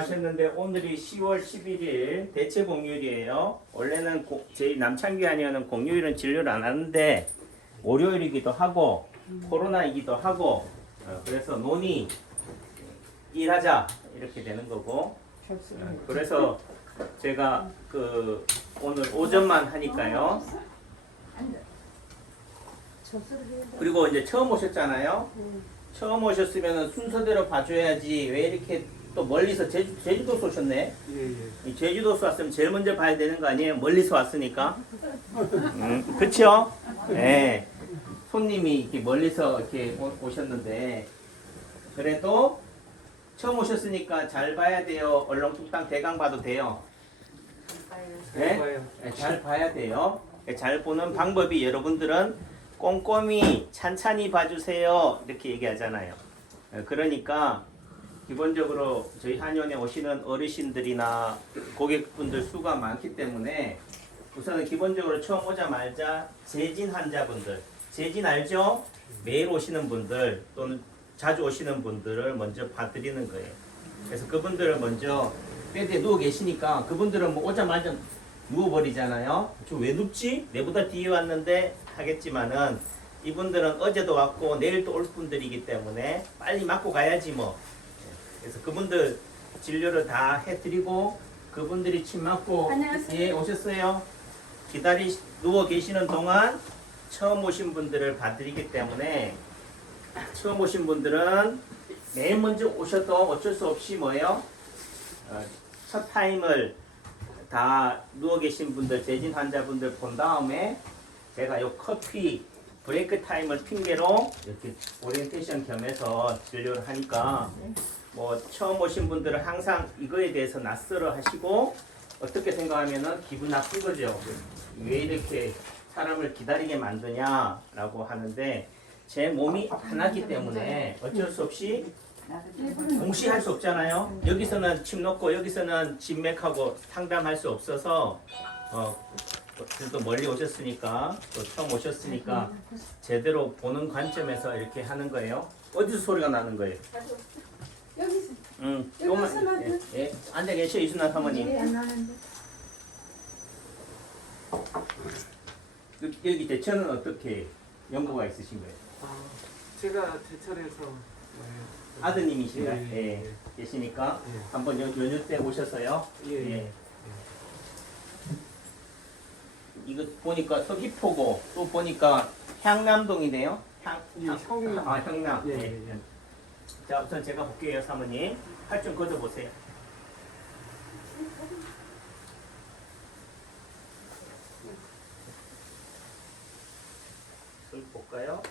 하셨는데 오늘이 10월 11일 대체 공휴일이에요. 원래는 고- 저희 남창기 아니면 공휴일은 진료를 안 하는데 월요일이기도 하고 코로나이기도 하고 어, 그래서 논의 일하자 이렇게 되는 거고 어, 그래서 제가 그 오늘 오전만 하니까요. 그리고 이제 처음 오셨잖아요. 처음 오셨으면 순서대로 봐줘야지 왜 이렇게 또 멀리서 제주, 제주도서 오셨네. 예, 예. 이 제주도서 왔으면 제일 먼저 봐야 되는 거 아니에요? 멀리서 왔으니까. 음, 그쵸? 네. 손님이 이렇게 멀리서 이렇게 오- 오셨는데, 그래도 처음 오셨으니까 잘 봐야 돼요. 얼렁뚱땅 대강 봐도 돼요. 네? 네, 잘 봐야 돼요. 네, 잘 보는 방법이 여러분들은 꼼꼼히 찬찬히 봐주세요. 이렇게 얘기하잖아요. 네, 그러니까 기본적으로 저희 한의원에 오시는 어르신들이나 고객분들 수가 많기 때문에 우선은 기본적으로 처음 오자마자 재진 환자분들, 재진 알죠? 매일 오시는 분들 또는 자주 오시는 분들을 먼저 봐드리는 거예요. 그래서 그분들을 먼저 베드에 누워 계시니까 그분들은 뭐 오자마자 누워버리잖아요. 저 왜 눕지? 내보다 뒤에 왔는데 하겠지만은 이분들은 어제도 왔고 내일 또 올 분들이기 때문에 빨리 맞고 가야지 뭐. 그래서 그분들 진료를 다 해드리고 그분들이 침 맞고 안녕하세요. 예 오셨어요. 기다리 누워 계시는 동안 처음 오신 분들을 봐드리기 때문에 처음 오신 분들은 매일 먼저 오셔도 어쩔 수 없이 뭐예요? 어, 첫 타임을 다 누워 계신 분들, 재진 환자분들 본 다음에 제가 요 커피 브레이크 타임을 핑계로 이렇게 오리엔테이션 겸해서 진료를 하니까 뭐 처음 오신 분들은 항상 이거에 대해서 낯설어 하시고 어떻게 생각하면은 기분 나쁜 거죠. 왜 이렇게 사람을 기다리게 만드냐라고 하는데 제 몸이 하나기 때문에 어쩔 수 없이 동시에 할수 없잖아요. 여기서는 침 넣고 여기서는 진맥하고 상담할 수 없어서 어 그래도 멀리 오셨으니까 또 처음 오셨으니까 제대로 보는 관점에서 이렇게 하는 거예요. 어디서 소리가 나는 거예요? 여기서 음, 여기 조금만 예, 예, 앉아 계셔 이순아 사모님. 예, 안 나는데. 그, 여기 대처는 어떻게 연구가 있으신 거예요? 아, 제가 제철에서 네. 아드님이신가? 예, 예, 예, 계시니까 예. 한번 연- 연휴 때 오셔서요. 예, 예. 이거 보니까 서귀포고 또 보니까 향남동이네요. 향, 예, 향. 아 향남. 예, 예. 예, 예. 자 우선 제가 볼게요 사모님. 팔 좀 걷어 보세요. 손 볼까요?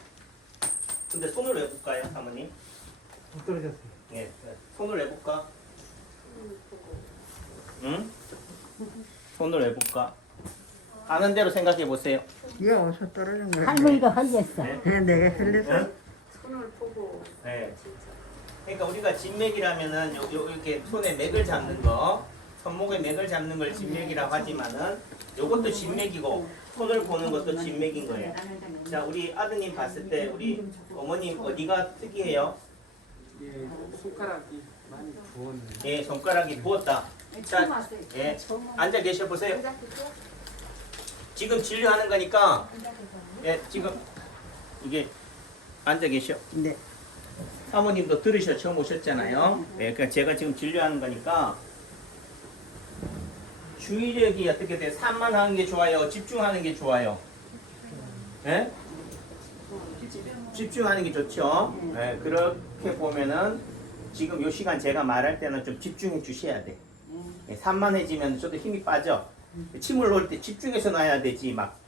근데 손을 왜 볼까요 사모님? 못 떨어졌어요. 예, 손을 왜 볼까? 응? 손을 왜 볼까? 아는 대로 생각해 보세요. 얘가 어디서 떨어진 거야? 할머니가 흘렸어. 네? 그냥 내가 흘려서 응? 네. 그러니까 우리가 진맥이라면은 요, 요 이렇게 손에 맥을 잡는 거, 손목에 맥을 잡는 걸 진맥이라고 하지만은 요것도 진맥이고 손을 보는 것도 진맥인 거예요. 자, 우리 아드님 봤을 때 우리 어머님 어디가 특이해요? 예, 손가락이 많이 부었네요. 예, 손가락이 부었다. 자, 예, 앉아 계셔 보세요. 지금 진료하는 거니까 예, 지금 이게 앉아 계셔. 네. 사모님도 들으셔 처음 오셨잖아요. 예, 그러니까 제가 지금 진료하는 거니까 주의력이 어떻게 돼? 산만하는 게 좋아요? 집중하는 게 좋아요? 예? 집중하는 게 좋죠. 예, 그렇게 보면은 지금 요 시간 제가 말할 때는 좀 집중해 주셔야 돼. 예, 산만해지면 저도 힘이 빠져. 침을 놓을 때 집중해서 놔야 되지 막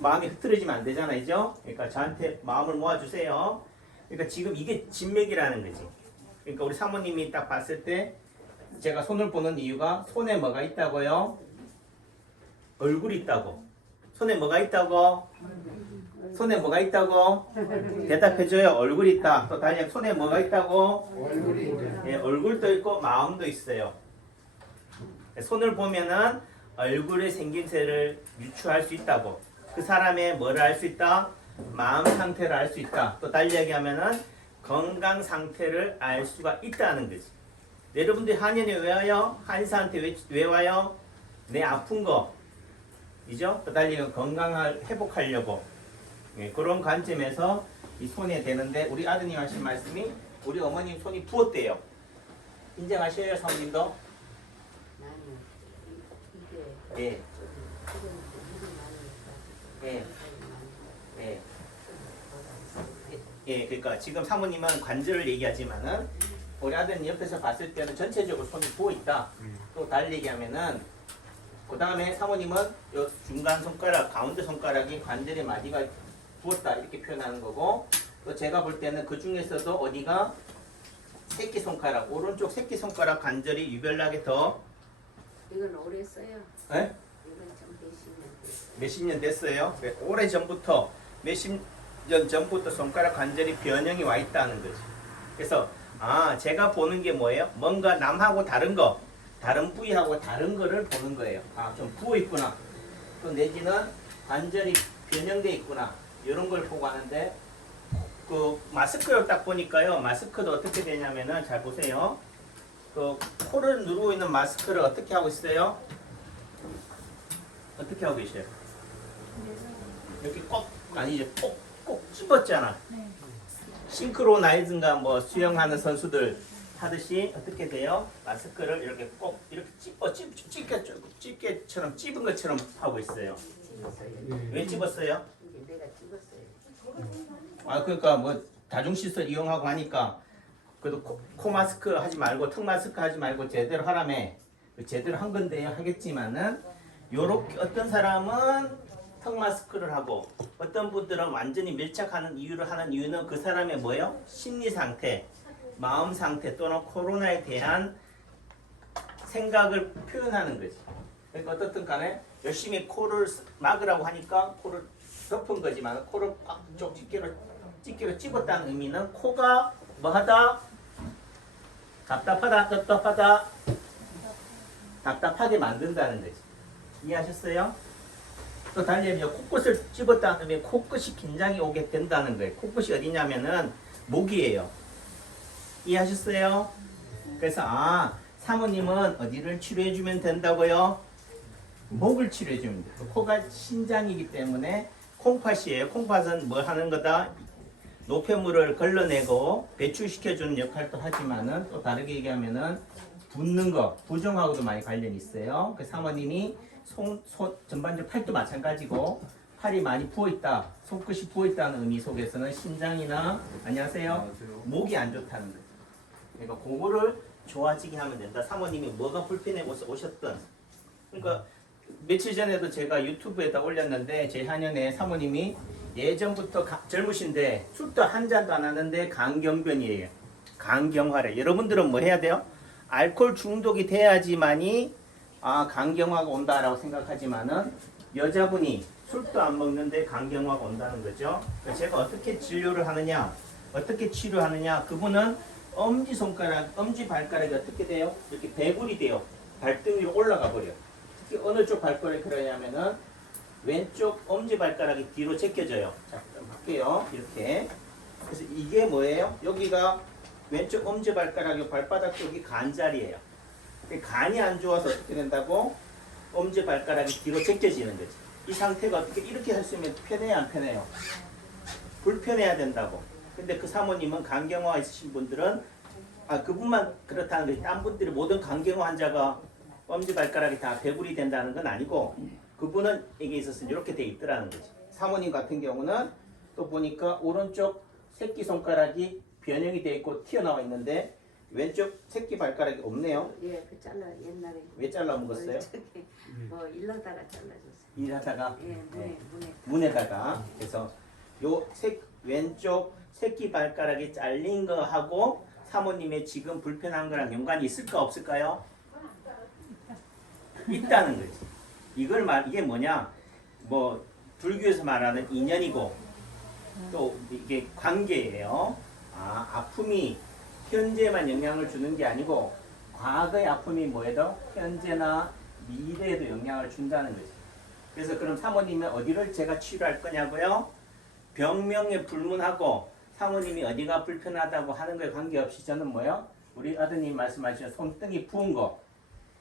마음이 흐트러지면 안 되잖아요, 죠 그러니까 저한테 마음을 모아주세요. 그러니까 지금 이게 진맥이라는 거지. 그러니까 우리 사모님이 딱 봤을 때 제가 손을 보는 이유가 손에 뭐가 있다고요? 얼굴이 있다고. 손에 뭐가 있다고? 손에 뭐가 있다고? 대답해줘요. 얼굴이 있다. 또 다시 손에 뭐가 있다고? 예, 얼굴도 있고 마음도 있어요. 손을 보면은 얼굴의 생김새를 유추할 수 있다고. 그 사람의 뭐를 알 수 있다? 마음 상태를 알 수 있다. 또 달리 얘기하면은 건강 상태를 알 수가 있다는 거지. 여러분들 한의원에 왜 와요? 한의사한테 왜, 왜 와요? 내 아픈 거, 이죠? 그달리 건강을 회복하려고 예, 그런 관점에서 이 손에 대는데 우리 아드님 하신 말씀이 우리 어머님 손이 부었대요. 인정하셔요, 사모님도? 나는 이- 이게 예, 지금 일이 예, 예. 예, 그러니까 지금 사모님은 관절을 얘기하지만은 우리 아드님 옆에서 봤을 때는 전체적으로 손이 부어 있다. 또 달리 얘기하면은 그 다음에 사모님은 요 중간 손가락, 가운데 손가락이 관절의 마디가 부었다 이렇게 표현하는 거고 또 제가 볼 때는 그 중에서도 어디가 새끼 손가락, 오른쪽 새끼 손가락 관절이 유별나게 더 이건 오래 써요. 예? 이건 좀 되시면 몇십 년 됐어요. 오래 전부터 몇십 년 전부터 손가락 관절이 변형이 와 있다는 거지. 그래서 아 제가 보는 게 뭐예요? 뭔가 남하고 다른 거, 다른 부위하고 다른 거를 보는 거예요. 아좀 부어 있구나. 또 내지는 관절이 변형돼 있구나. 이런 걸 보고 하는데 그 마스크를 딱 보니까요. 마스크도 어떻게 되냐면은 잘 보세요. 그 코를 누르고 있는 마스크를 어떻게 하고 있어요? 어떻게 하고 계셔요? 이렇게 꼭 아니죠 꼭 꼭 집었잖아. 싱크로나이즈인가 뭐 수영하는 선수들 하듯이 어떻게 돼요? 마스크를 이렇게 꼭 이렇게 찝어 찝 찝게 찝게처럼 찝은 것처럼 하고 있어요. 찝었어요. 예. 왜 찝었어요? 찝었어요. 아 그러니까 뭐 다중시설 이용하고 하니까 그래도 코, 코 마스크 하지 말고 턱 마스크 하지 말고 제대로 하라며 제대로 한 건데요 하겠지만은 요렇게 어떤 사람은 턱 마스크를 하고 어떤 분들은 완전히 밀착하는 이유를 하는 이유는 그 사람의 뭐예요? 심리 상태, 마음 상태 또는 코로나에 대한 생각을 표현하는 거지. 그러니까 어떻든 간에 열심히 코를 쓰- 막으라고 하니까 코를 덮은 거지만 코를 꽉쪽 찢기로 찢기로 찝었다는 의미는 코가 뭐하다 답답하다 답답하다 답답하게 만든다는 거지 이해하셨어요? 또 달리 이제 코끝을 찝었다는 의미 코끝이 긴장이 오게 된다는 거예요 코끝이 어디냐면은 목이에요 이해하셨어요? 그래서 아 사모님은 어디를 치료해 주면 된다고요? 목을 치료해 주면 돼요 코가 신장이기 때문에 콩팥이에요 콩팥은 뭐 하는 거다? 노폐물을 걸러내고 배출시켜주는 역할도 하지만은 또 다르게 얘기하면은 붓는 거, 부종하고도 많이 관련이 있어요. 그 사모님이 손, 손 전반적으로 팔도 마찬가지고 팔이 많이 부어 있다, 손끝이 부어 있다는 의미 속에서는 신장이나 안녕하세요, 목이 안 좋다는 거죠. 그러니까 그거를 좋아지게 하면 된다. 사모님이 뭐가 불편해 오셨던 그러니까 며칠 전에도 제가 유튜브에다 올렸는데 제 한연에 사모님이 예전부터 가- 젊으신데 술도 한 잔도 안 하는데 강경변이에요. 강경화래. 여러분들은 뭐 해야 돼요? 알코올 중독이 돼야지만이 아 강경화가 온다라고 생각하지만은 여자분이 술도 안 먹는데 강경화가 온다는 거죠. 그래서 제가 어떻게 진료를 하느냐, 어떻게 치료하느냐, 그분은 엄지 손가락, 엄지 발가락이 어떻게 돼요? 이렇게 배굴이 돼요. 발등 위로 올라가 버려. 특히 어느 쪽 발가락이 그러냐면은 왼쪽 엄지 발가락이 뒤로 제껴져요. 자, 좀 할게요. 이렇게. 그래서 이게 뭐예요? 여기가 왼쪽 엄지 발가락이 발바닥 쪽이 간자리예요. 간이 안 좋아서 어떻게 된다고? 엄지 발가락이 뒤로 제껴지는 거지. 이 상태가 어떻게 이렇게 할 수 있으면 편해요, 안 편해요? 불편해야 된다고. 근데 그 사모님은 간경화 있으신 분들은 아 그분만 그렇다는 거지. 딴 분들이 모든 간경화 환자가 엄지 발가락이 다 배불이 된다는 건 아니고 그분은 이게 있어서 이렇게 돼 있더라는 거지. 사모님 같은 경우는 또 보니까 오른쪽 새끼 손가락이 변형이 돼 있고 튀어나와 있는데 왼쪽 새끼 발가락이 없네요. 예, 그 잘라 옛날에 왜 잘라 먹었어요? 어, 저기 뭐 일러다가 잘라줬어요. 일하다가 예, 문에 문에 문에다가 그래서 요 새, 왼쪽 새끼 발가락이 잘린 거 하고 사모님의 지금 불편한 거랑 연관이 있을까 없을까요? 있다는 거지. 이걸 말 이게 뭐냐? 뭐 불교에서 말하는 인연이고 또 이게 관계예요. 아 아픔이 현재만 영향을 주는 게 아니고 과거의 아픔이 뭐에도 현재나 미래에도 영향을 준다는 거지. 그래서 그럼 사모님은 어디를 제가 치료할 거냐고요? 병명에 불문하고 사모님이 어디가 불편하다고 하는 거에 관계없이 저는 뭐요? 우리 아드님 말씀하신 손등이 부은 거,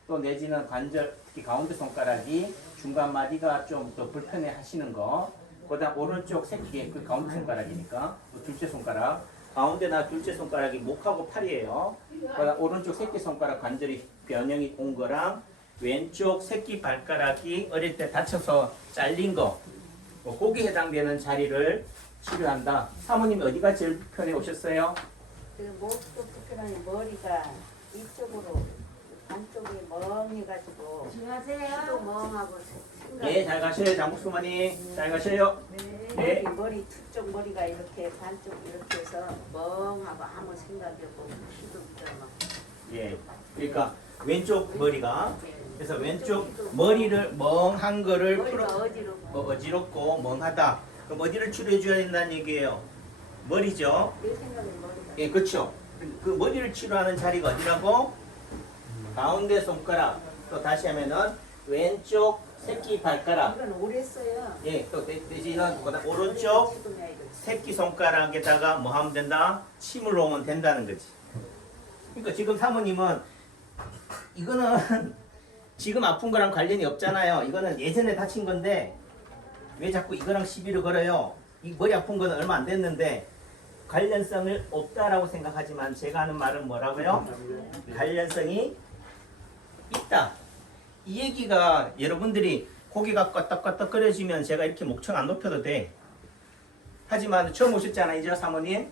또 내지는 관절 특히 가운데 손가락이 중간 마디가 좀 더 불편해 하시는 거, 그다음 오른쪽 새끼 그 가운데 손가락이니까 또 둘째 손가락, 가운데 나 둘째 손가락이 목하고 팔이에요. 오른쪽 새끼 손가락 관절이 변형이 온 거랑 왼쪽 새끼 발가락이 어릴 때 다쳐서 잘린 거, 뭐 거기에 해당되는 자리를 치료한다. 사모님 어디가 제일 불편해 오셨어요? 그 목도 특별히 머리가 이쪽으로 반쪽이 멍해 가지고 또 멍하고 생각. 예, 잘 가셔요, 장국수머니. 잘 가셔요. 네. 머리 머리 두쪽 머리가 이렇게 반쪽 이렇게 해서 멍하고 아무 생각이 없고 피도 막. 예. 그러니까 왼쪽 머리가 그래서 왼쪽 머리를 멍한 거를 머리가 풀어 어지럽고. 어, 어지럽고 멍하다. 그럼 어디를 치료해 줘야 된다는 얘기예요? 머리죠. 내 생각엔 머리가. 예, 그렇죠. 그 머리를 치료하는 자리가 어디라고? 가운데 손가락. 또 다시 하면은 왼쪽 새끼 발가락. 이건 오래 써요. 예, 또 내- 내지는 그다음 오른쪽. 새끼 손가락에다가 뭐 하면 된다? 침을 놓으면 된다는 거지. 그러니까 지금 사모님은 이거는 지금 아픈 거랑 관련이 없잖아요. 이거는 예전에 다친 건데 왜 자꾸 이거랑 시비를 걸어요? 이 머리 아픈 거는 얼마 안 됐는데 관련성을 없다라고 생각하지만 제가 하는 말은 뭐라고요? 관련성이 있다. 이 얘기가 여러분들이 고개가 껐덕껐덕 끓여지면 제가 이렇게 목청 안 높여도 돼. 하지만 처음 오셨잖아요, 이제 사모님.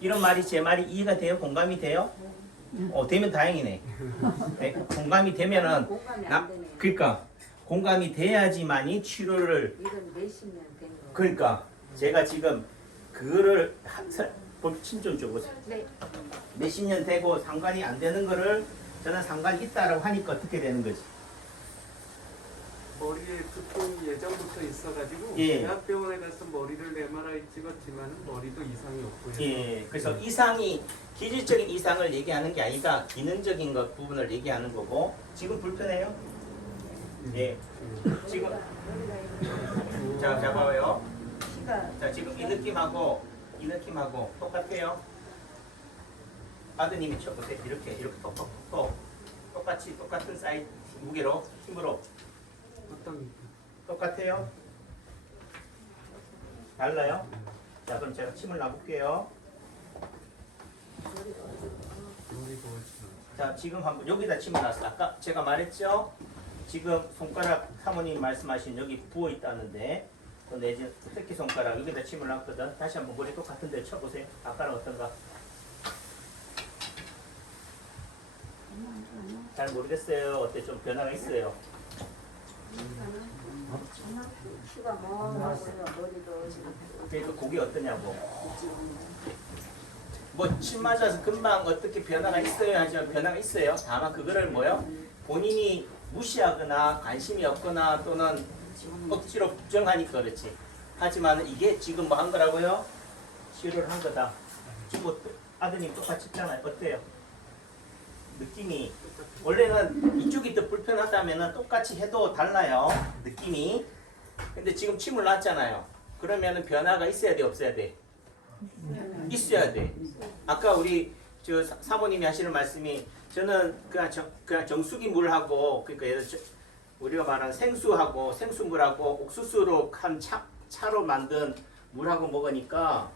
이런 말이 제 말이 이해가 돼요? 공감이 돼요? 어, 되면 다행이네. 네, 공감이 되면은 공감이 나- 되네. 그러니까 공감이 돼야지만이 치료를 이건 거. 그러니까 제가 지금 그거를 침좀 줘보세요. 네. 몇십 년 되고 상관이 안 되는 거를 저는 상관이 있다라고 하니까 어떻게 되는 거지? 머리에 두통이 예전부터 있어가지고 예. 대학병원에 가서 머리를 MRI 찍었지만 머리도 이상이 없고요. 예, 그래서 이상이 기질적인 이상을 얘기하는 게 아니라 기능적인 것 부분을 얘기하는 거고 지금 불편해요? 예, 지금 자 잡아요. 자 지금 이 느낌하고 이 느낌하고 똑같아요. 아드님이 쳐보세요. 이렇게 이렇게 똑똑 똑 똑같이 똑같은 사이즈 무게로 힘으로 똑같아요. 달라요? 자 그럼 제가 침을 놔볼게요. 자 지금 한번 여기다 침을 놨어. 아까 제가 말했죠. 지금 손가락 사모님 말씀하신 여기 부어 있다는데 또 내지 새끼 손가락 여기다 침을 놨거든. 다시 한번 머리 똑같은 데 쳐보세요. 아까는 어떤가? 잘 모르겠어요. 어때 좀 변화가 있어요. 멍하고요. 머리도. 그러니까 그게 어떠냐고. 뭐 침 맞아서 금방 어떻게 변화가 있어요 하지만 변화가 있어요. 다만 그거를 뭐요? 본인이 무시하거나 관심이 없거나 또는 억지로 부정하니까 그렇지. 하지만 이게 지금 뭐 한 거라고요? 치료를 한 거다. 지금 뭐 아드님 똑같이 했잖아요. 어때요? 느낌이 원래는 이쪽이 더 불편하다면은 똑같이 해도 달라요. 느낌이. 근데 지금 침을 놨잖아요. 그러면은 변화가 있어야 돼, 없어야 돼? 있어야 돼. 아까 우리 저 사- 사모님이 하시는 말씀이 저는 그냥 정, 그냥 정수기 물하고 그러니까 예를 우리가 말하는 생수하고 생수물하고 옥수수로 한 차, 차로 만든 물하고 먹으니까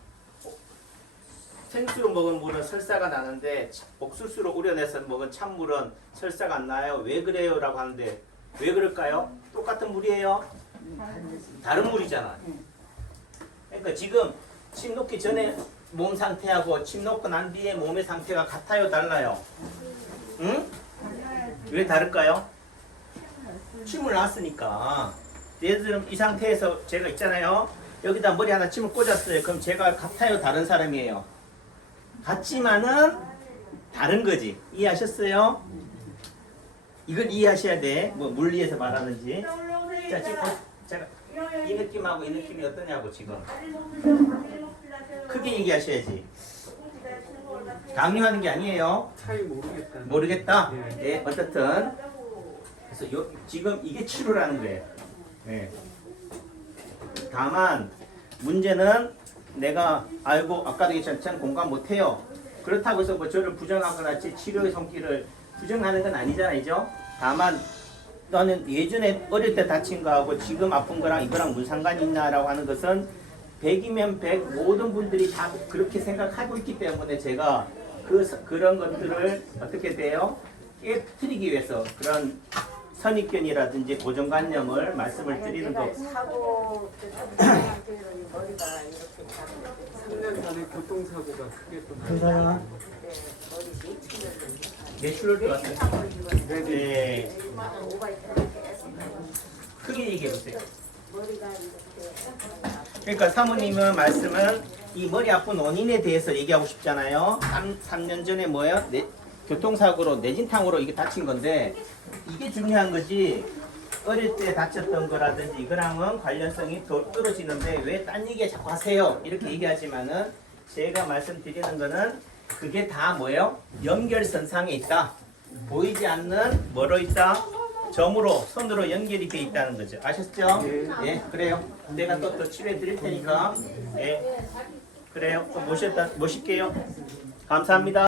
생수로 먹은 물은 설사가 나는데 차- 옥수수로 우려내서 먹은 찬물은 설사가 안 나요. 왜 그래요? 라고 하는데 왜 그럴까요? 똑같은 물이에요. 다른 물이잖아. 그러니까 지금 침 놓기 전에 몸 상태하고 침 놓고 난 뒤에 몸의 상태가 같아요, 달라요? 응? 왜 다를까요? 침을 놨으니까. 예를 들면 이 상태에서 제가 있잖아요. 여기다 머리 하나 침을 꽂았어요. 그럼 제가 같아요, 다른 사람이에요? 같지만은 다른 거지. 이해하셨어요? 이걸 이해하셔야 돼. 뭐 물리에서 말하는지. 자, 지금 어, 제가 이 느낌하고 이 느낌이 어떠냐고 지금. 크게 얘기하셔야지. 강요하는 게 아니에요. 차이 모르겠다. 모르겠다. 네, 어쨌든 그래서 요, 지금 이게 치료라는 거예요. 네. 다만 문제는 내가 알고 아까도 얘기했지만 공감 못해요. 그렇다고 해서 뭐 저를 부정하거나 제 치료의 손길을 부정하는 건 아니잖아요. 다만 너는 예전에 어릴 때 다친 거하고 지금 아픈 거랑 이거랑 무슨 상관이 있나라고 하는 것은 100이면 100 모든 분들이 다 그렇게 생각하고 있기 때문에 제가 그 서- 그런 것들을 어떻게 돼요? 깨뜨리기 위해서 그런 선입견이라든지 고정관념을 말씀을 드리는 거. 사고 머리가 이렇게 자꾸 3년 전에 교통사고가 크게 또 미치는 내추럴 같은. 네. 크게 얘기해 보세요. 그러니까 사모님은 말씀은 이 머리 아픈 원인에 대해서 얘기하고 싶잖아요. 3, 삼년 전에 뭐예요? 내, 교통사고로 내진탕으로 이게 다친 건데 이게 중요한 거지. 어릴 때 다쳤던 거라든지 이거랑은 관련성이 더 떨어지는데 왜 딴 얘기 자꾸 하세요? 이렇게 얘기하지만은 제가 말씀드리는 거는 그게 다 뭐예요? 연결선상에 있다. 보이지 않는 뭐로 있다? 점으로 손으로 연결이 돼 있다는 거죠. 아셨죠? 예, 그래요. 내가 또더 치료해 드릴 테니까. 예. 그래요. 또 모셨다 모실게요. 감사합니다.